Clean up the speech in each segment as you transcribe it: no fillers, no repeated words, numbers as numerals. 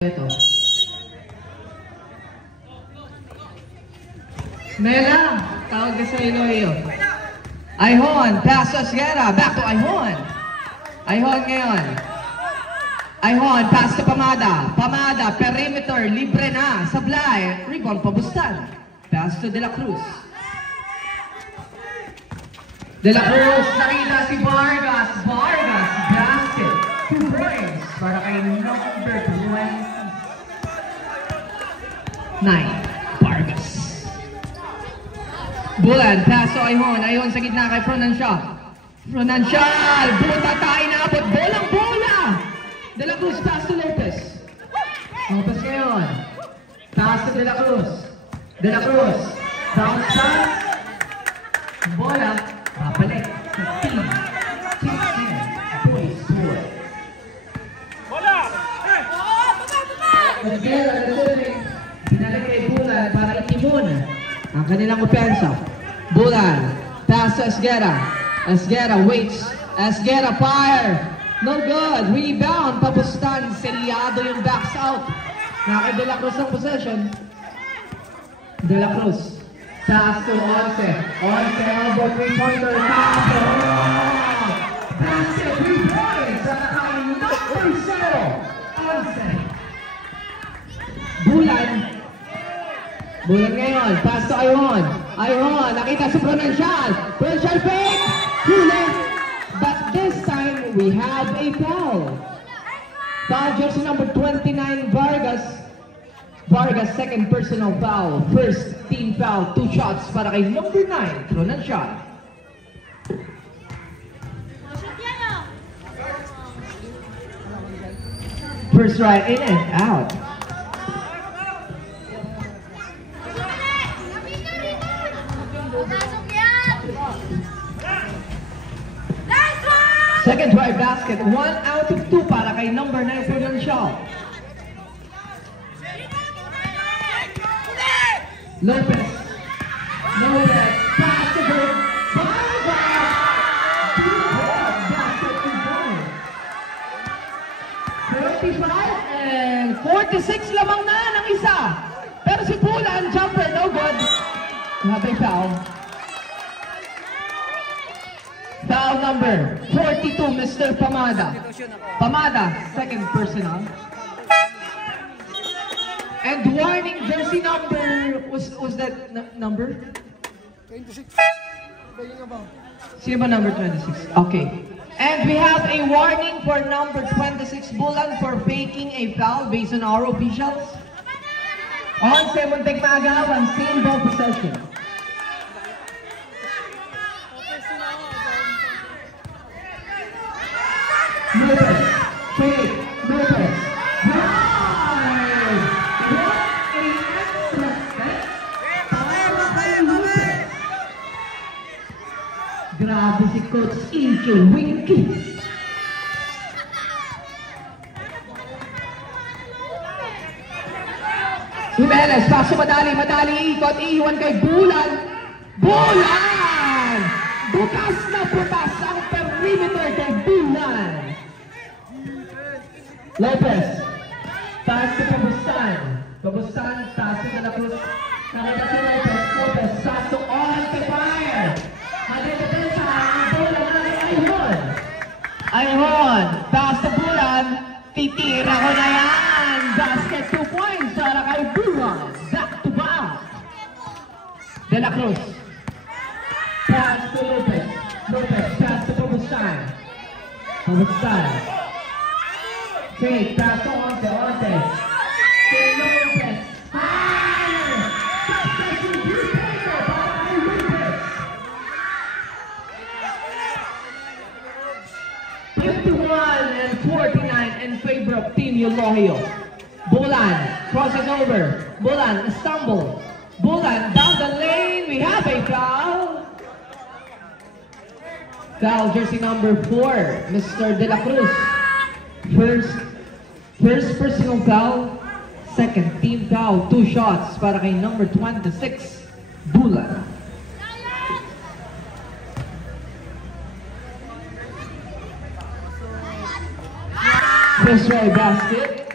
Ito. Mela, tawag ka sa Iloilo. Ayhon, pass to Asguera. Back to Ayhon. Ayhon ngayon. Ayhon, pass to Pamada. Pamada, perimeter, libre na. Sablay, rebound, Pabustan. Pass to De La Cruz. De La Cruz, nakita si Vargas. Vargas, basket. 2 points para kay number 29. Vargas. Bulan, pass to Ayhon. Ayhon sa gitna kay Pronancial. Pronancial, buta tayo na abot. Bolang bola. De La Cruz, pass to Lopez. Lopez ngayon. Pass to De La Cruz. De La Cruz. Bounce pass. Bola. Papalik sa team. Boys score. Bola! Pinalik kay Bulan para itibon ang kanilang opensa. Bulan. Pass to Asguera. Asguera waits. Asguera fire. No good. Rebound. Pabustan. Selyado yung backs out. Nakay De La Cruz ang possession. De La Cruz. Pass to Once. Once elbow 3-pointer. Basket 3 points. At nakay number 0. Once. Bulan. Bulan ngayon. Pass to Ayhon. Ayhon. Nakita sa Pronancial. Pronancial fake. Huli. But this time, we have a foul. Foul jersey number 29, Vargas. Vargas, second personal foul. First team foul. 2 shots para kay number 9, Pronancial. First right in and out. Second drive basket, 1 out of 2 para kay number 9, Pronancial. Lopez. Lopez. Pass to Vargas. Basket 2 points. 35 and 46 lamang na ng isa. Pero si Bulan, jumper, no good. Have a foul. Foul number 42, Mr. Pamada. Pamada, second personal. And warning jersey number, was that number? 26. Sino ba number 26? Okay. And we have a warning for number 26, Bulan, for faking a foul based on our officials. On Muntik Maagawan, same ball possession. Lopez, fake, Lopez, drive! What a excellent grabe si Coach Incho Winky. Jimenez, paso madali, ikot, iiwan kay Bulan. Bulan! Butas na butas ang perimeter kay Bulan. Lopez, pass to Pabustan. Pabustan, pass to De La Cruz. Nakita si Lopez, Lopez, pass to fire. Madedepesa ang bola na kay Ayhon. Ayhon, pass to Bulan. Titira ko na yan. Basket 2 points para kay Bulan. Back to back. De La Cruz. Pass to Lopez. Lopez, pass to Pabustan. Pabustan. Fake, pass to Once. To Lopez. Fire! Basket 2 points para kay Lopez. 51 and 49 in favor of Team Eulogio. Bulan crosses over. Bulan stumble. Bulan down the lane. We have a foul. Foul jersey number 4, Mr. De La Cruz. First personal foul. Second team foul. 2 shots para kay number 26, Bulan. First right basket.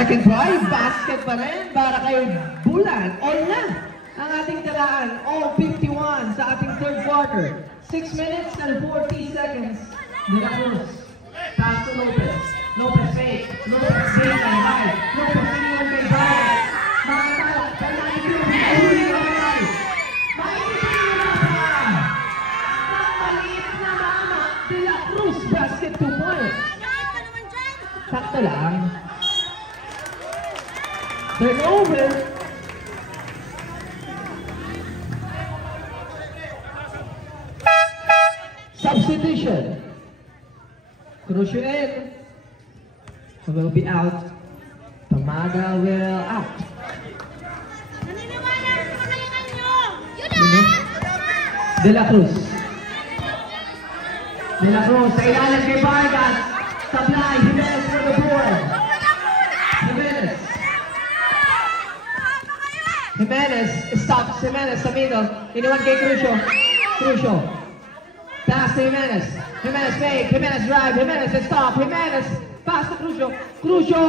Second try, basket pa rin para kay Bulan. All na ang ating tiraan. All 51 sa ating third quarter. 6 minutes and 40 seconds. De La Cruz. Pass to Lopez. Lopez fake. Lopez fake and right. Lopez iniwan kay Brian. Makatala. Kailangan ito. Mahuli ka naman. Mainitin mo na pa. Ang maliit na mama. De La Cruz. Basket 2 points. Sakto lang. Turnover. Substitution. Crucio in. Will be out. Pamaga will out. De La Cruz. De La Cruz. Sa ilalim kay Vargas. Sablay. Jimenez for the board. Jimenez. Jimenez stops. Jimenez sa middle. Iniwan kay Crucio. Crucio. Pass to Jimenez. Jimenez fake. Jimenez drive. Jimenez stop. Jimenez pass to Crucio. Crucio.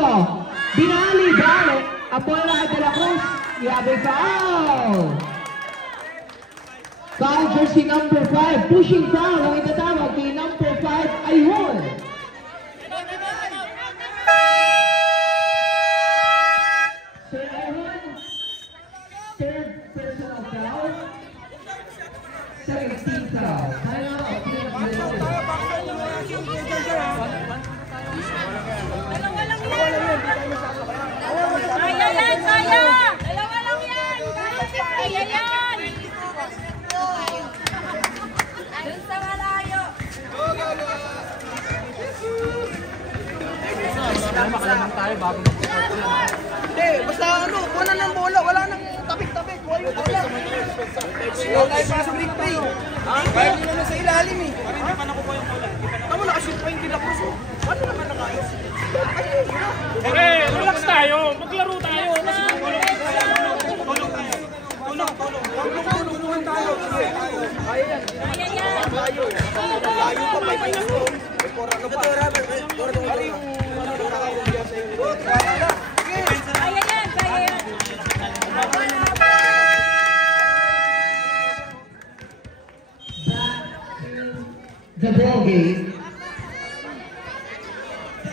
Binali. Bale. Ang bola kay De La Cruz. Yabe foul. Foul jersey number 5. Pushing foul ang itatawag kay number 5 Ayhon. Sir Ayhon. Third personal foul. Second team foul. Hindi, basta ano, wala ng bola, wala nang tapik-tapik, wala yung bola. Wala yung sa big play. Kahit nila na sa ilalim eh. Hindi pa nakuha yung bola. Tama, nakashoot pa yung De La Cruz. Paano naman nakayos? Okay, relax tayo. Maglaro tayo. Kasi Tulong tayo. Kaya yan. Layo pa, may pinito. Ano pa? Ano yung the ball game.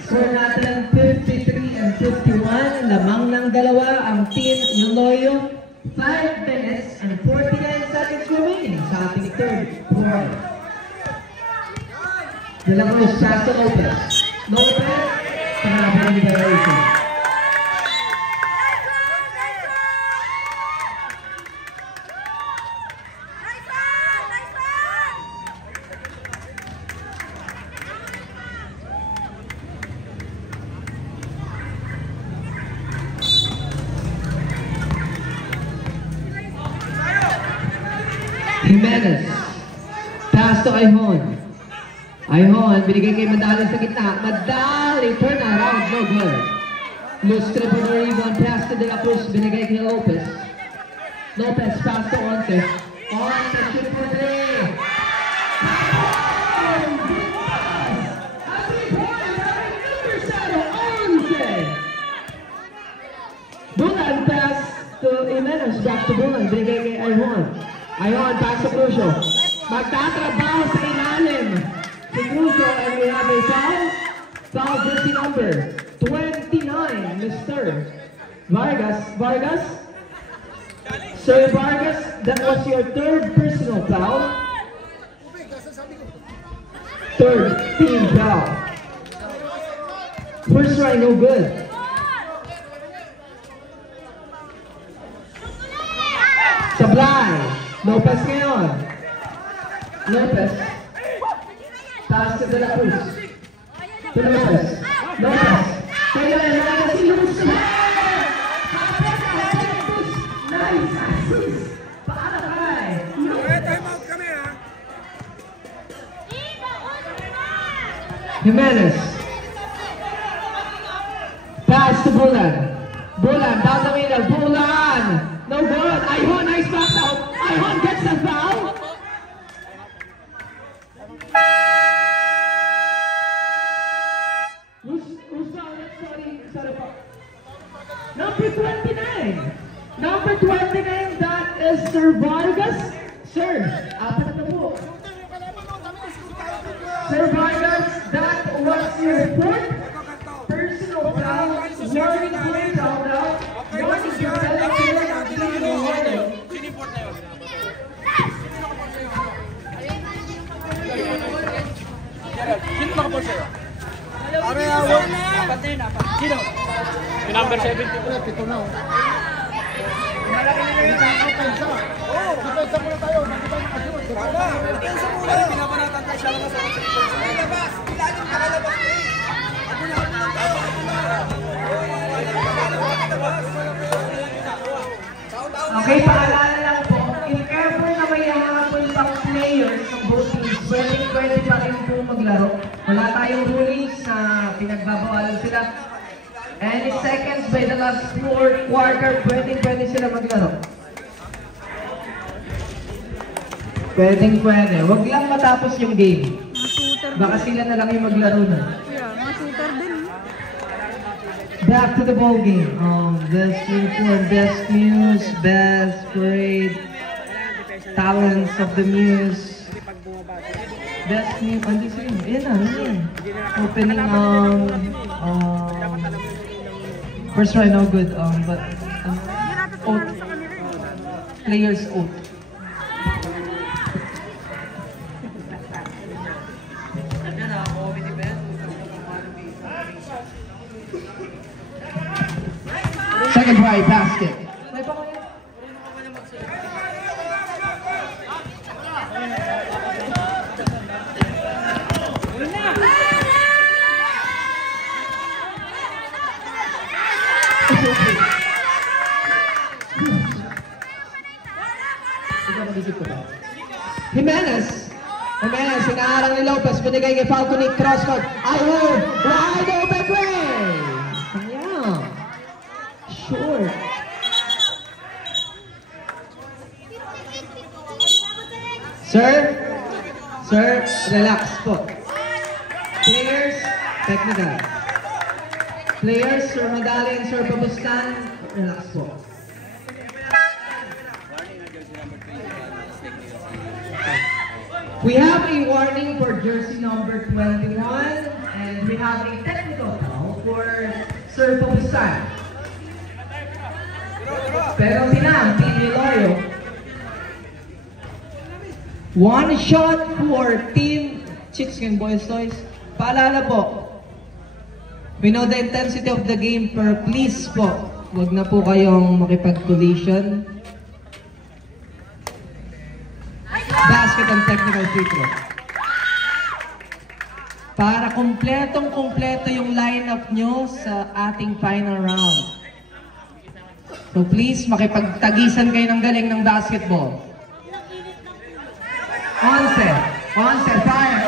Score natin 53 and 51. Lamang ng dalawa ang team Iloilo. 5 minutes and 49 seconds remaining sa ating third quarter. De La Cruz pass to Lopez. Lopez, panabang liberation. Jimenez. Pass to Ayhon. Ayhon, binigay kay Madali sa gitna. Madali, turn around, no good. Loose triple na rebound, pass to De La Cruz, binigay kay Lopez. Lopez, pass to Onte. Onte, shoot for 3. Bulan, pass to Jimenez, back to Bulan, binigay kay Ayhon. Ayhon, pass to Crucio. Magtatrabaho sa ilalim. Si Crucio, and we have a foul. Foul jersey number 29, Mr. Vargas. Vargas? Sir Vargas, that was your third personal foul. Third team foul. First try, no good. Sablay. Lopez ngayon. Lopez. Pass to De La Cruz. To Lopez. Lopez. Kaya na si Luz. Nice assist. Paano kay? time out kami ha. Jimenez. Pass to Bulan. Bulan, down the middle. Bulan. No good. Ayhon, nice pass out. Ayhon gets the foul. Who's foul? Sorry po. number 20 ngayon, that is Sir Vargas. Sir, apat na po. Sir Vargas, that was your fourth personal foul. Warning play foul now. Warning your penalty. Sino nakapol sa'yo? Apat din. Sino? Yung number 70. Ito na. Malaki na yun. Oo. Depensa muna tayo. Hindi tayo nakasunod. Tama. Depensa muna. Pinabanatan tayo siya lang sa labas. Ilalim ka kalabas. Okay, paalala lang po. If ever na may hahapon pang players ng both teams, pwede pa rin po maglaro. Wala tayong rulings na pinagbabawalan sila. Any seconds by the last quarter, pwede sila maglaro. Pwede. Huwag lang matapos yung game. Baka sila na lang yung maglaro na. Back to the ball game. Best uniform, best news, best parade, talents of the muse. Best new, hindi sila. Ayan na. Opening first try no good. But oath. Players oath. Second try basket. Jimenez, inaarang ni Lopez, binigay kay Falconic, crosscourt. Ayun, wide open play! Sayang. Short. Sir, relax po. Players, technical. Players, Sir Madali and Sir Babustan, relax po. We have a warning for jersey number 21, and we have a technical foul for Sir Babustan. Pero tinang, Team Ilorio. One shot for Team Chicks and Boys Toys. Paalala po, we know the intensity of the game, pero please po, wag na po kayong makipag-collision. Basket and technical free throw. Para kumpletong-kumpleto yung lineup nyo sa ating final round. So please, makipagtagisan kayo ng galing ng basketball. 11, fire,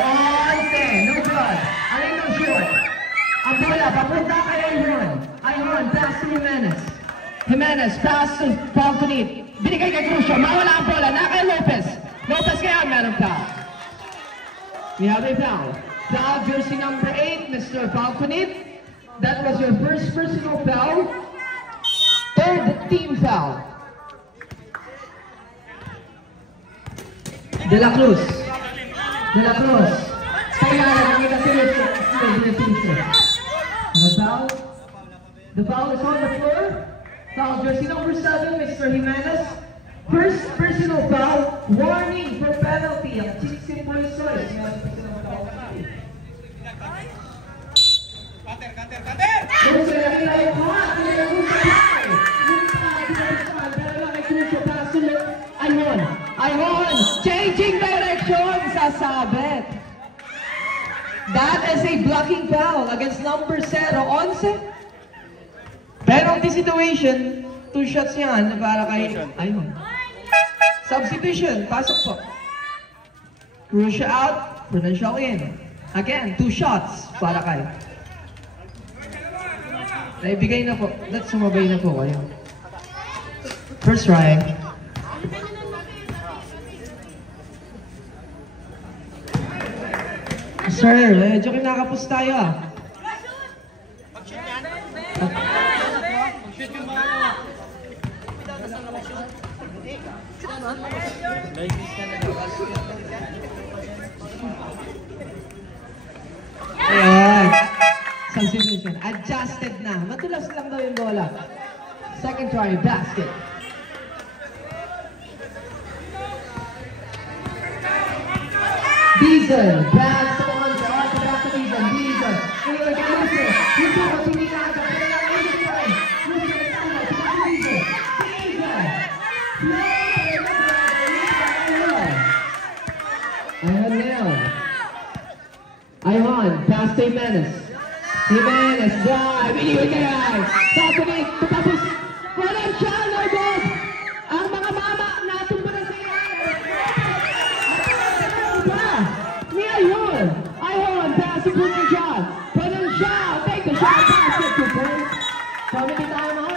11, no good. Alin ang short? Ang bola, papunta kay Ayron, pass to Jimenez, pass to Falconic. Binigay kay Crucio, mawala ang bola, na kay Lopez kaya meron foul. We have a foul. Foul, jersey number 8, Mr. Falconic. That was your first personal foul. Third team foul. De La Cruz. Kaya nakikita sila the foul. The foul is on the floor. Foul jersey number 7, Mr. Jimenez. First personal foul. Warning for penalty. Ang Chicks and Boys Toys. Ayun! Changing direction! Sasabit! That is a blocking foul against number 11. Penalty situation. 2 shots yan para kay... Ayun. Substitution. Pasok po. Crucio out. Prudential in. Again, 2 shots para kay... Naibigay na po. That's sumabay na po kayo. First try. Sir, medyo kinakapos tayo ah. Ayan. Substitution. Adjusted na. Matulas lang daw yung bola. Second try, basket. Diesel. Back to the one. Back to Diesel. Diesel. Anyway, Diesel. Diesel. Hindi na ata. Ayhan, pass to Jimenez. Jimenez, drive, iniwan ka yan. Sakunik, tapos, walang siya, no good. Ang mga mama, natumba na sa iyan. Ni Ayhan. Ayhan, pass to Putin shot. Walang siya, take the shot, basket to point. Sabi kita tayo mo?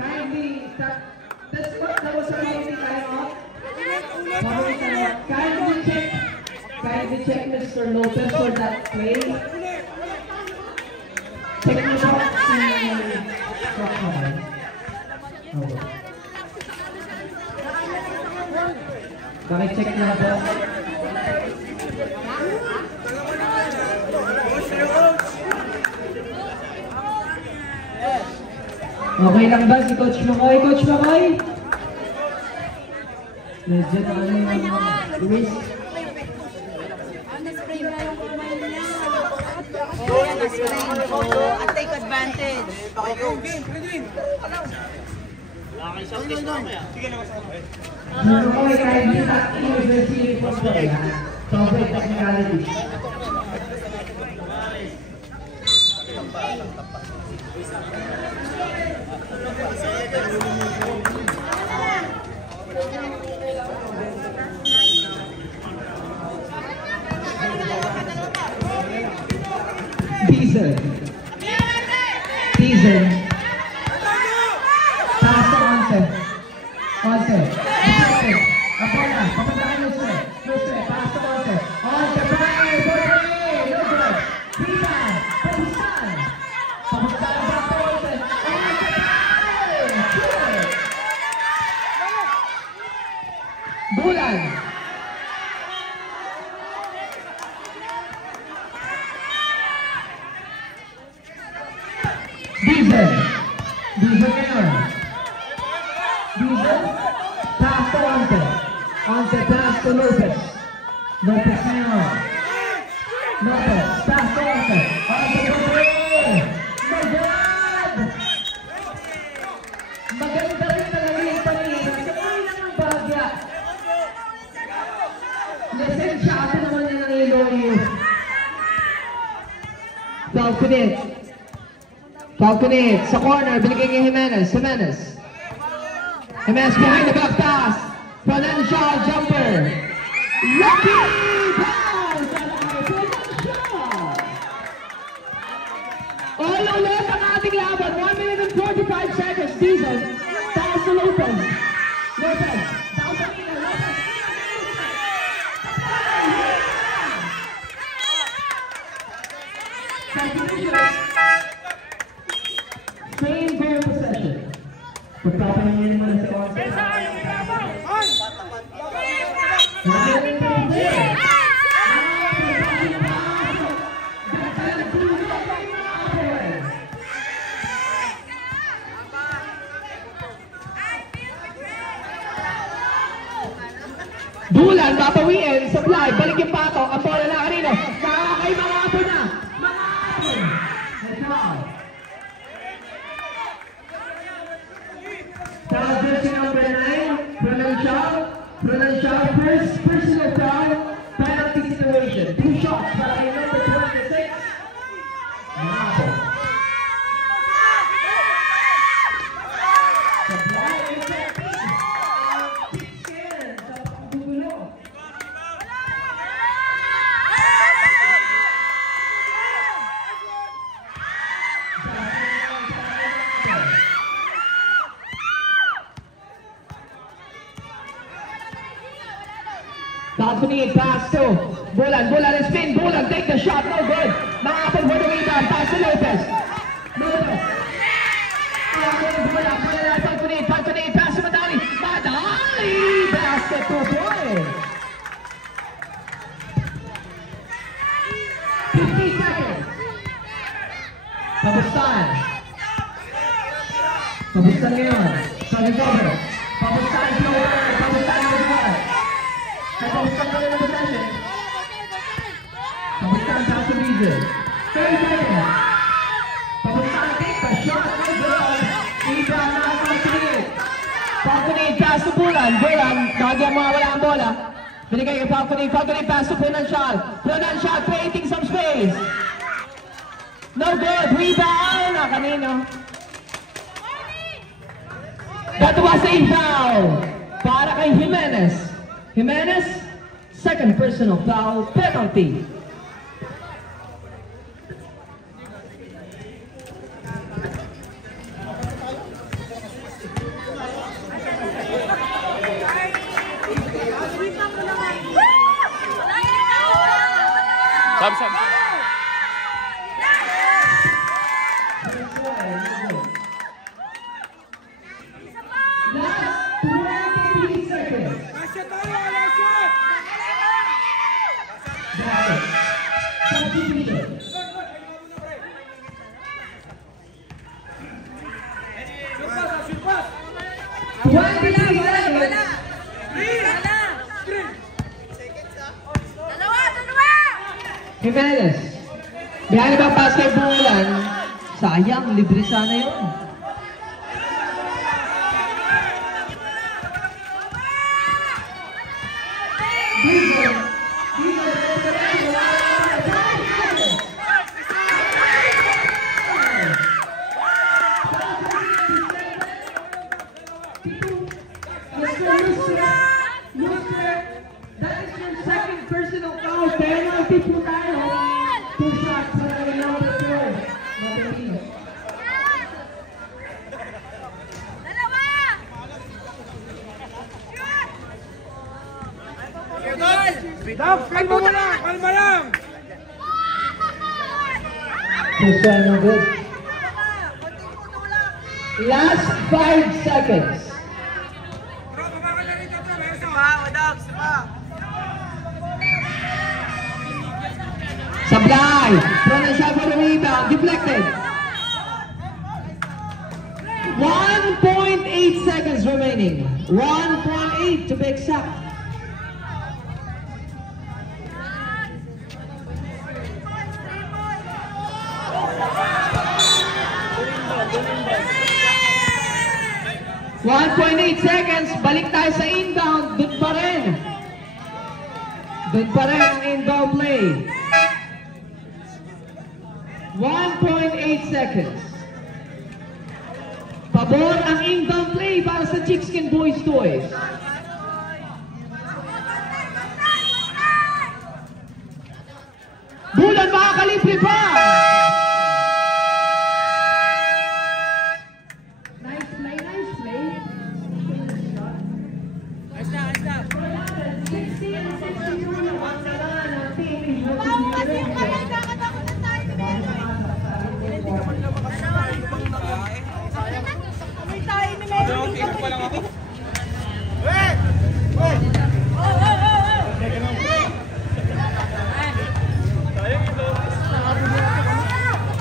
Kindly, that was a really time off. Kindly check Mr. Lopez for that play. Check mo po check mo po. Okay lang ba si Coach Makoy? Coach Makoy? Medyo na ano yung Luis? At take advantage. Makoy, kahit di sa university po po yan. Sobrang technicality. Diesel. Diesel. Pass to Once. Once. Apola. Papunta kay Lustre. Lustre. Pass to Once. Once. Fire. Fire. No good. Rebound. Pabusan. Pabusan. Back to Once. Once. Fire. Bulan. Diesel. Diesel ngayon. Diesel. Pass to Once. Once pass to Lopez. Lopez ngayon. Lopez. Pass to Once. Once to Lopez. My God! Maganda rin talaga yung paningin. Sabay lang ang bagya. Lisensyado naman yan ang Iloilo. Falconet. Falconet, sa corner, binigay kay Jimenez. Jimenez. Jimenez behind the back pass. Valencia, jumper. Lucky bounce! Valencia! All ulit ang ating laban. 1 minute and 45 seconds. Diesel. Pass to Lopez. Lopez. Down sa Ina. Lopez. Same goal possession. Pagpapahingin mo na si Once. Bulan, papawiin, supply, balik yung pato, ang bola na kanino. Kay mga apo na. Mga apo. Let's go. Foul jersey number 9, Pronuncial, first personal foul, penalty situation. 2 shots para kay number 26. Mapo. Supply, Kitchen, sa pagbugulo. Falconet, pass to Bulan, Bulan and spin, Bulan, take the shot, no good. Makapag for the rebound, pass to Lopez. Lopez. Bulan, Falconet, na possession. Pabustan sa sa region. 30 seconds. Pabustan take a shot. Rebound na ang pagkakit. Falconing pass to Bulan. Bulan, nakagyan mga wala ang bola. Binigay kay Falconing. Falconing pass to Punancial. Punancial creating some space. No good. Rebound na kanino. That was a foul para kay Jimenez. Jimenez, second personal foul, penalty. Sam. Last 23 seconds. Got it. Substitution. Jimenez. Behind the basket Bulan. Sayang, libre sana yun. That is your second personal foul. Penalty po tayo. 2 shots para kay number 4. Magalino. Kalma lang! Puso no good. Last 5 seconds. Sablay! Punancial for the rebound. Deflected. 1.8 seconds remaining. 1.8 to be exact. Seconds, balik tayo sa inbound, dun pa rin. Dun pa rin ang inbound play. 1.8 seconds. Pabor ang inbound play para sa Chickskin Boys Toys. Bulan makakalibre pa! Nice play.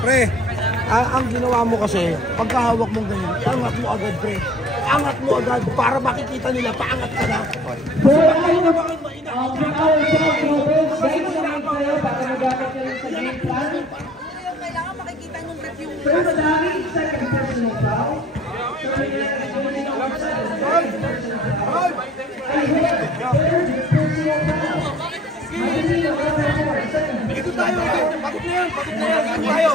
Pre, ang ginawa mo kasi, pagkahawak mong ganyan, angat mo agad, pre. Angat mo agad para makikita nila, paangat ka na. Kailangan makikita yung review. Second personal foul. Ito tayo, pagod na yan, tayo.